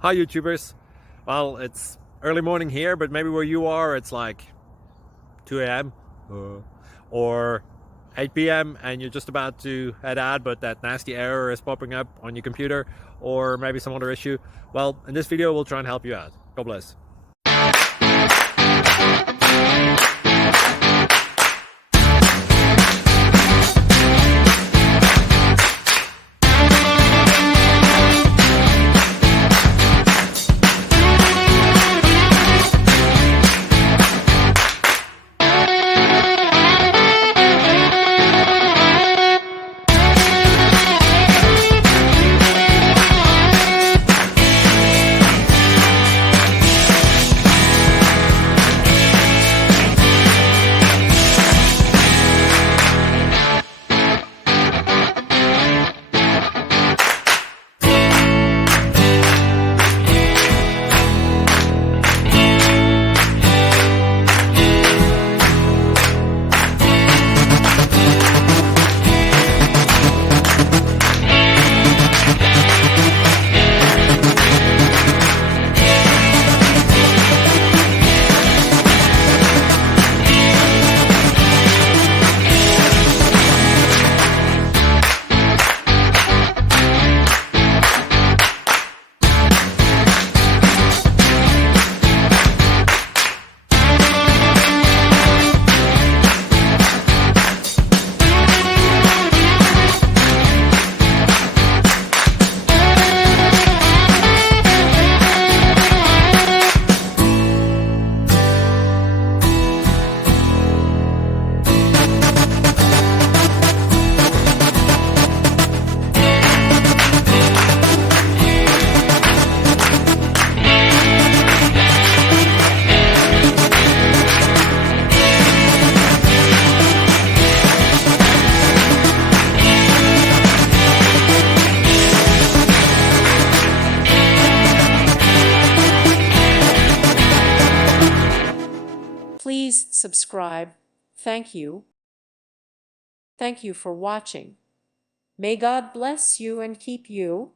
Hi YouTubers. Well, it's early morning here, but maybe where you are it's like 2 a.m. Or 8 p.m. and you're just about to head out, but that nasty error is popping up on your computer, or maybe some other issue. Well, in this video we'll try and help you out. God bless. Please subscribe. Thank you. Thank you for watching. May God bless you and keep you.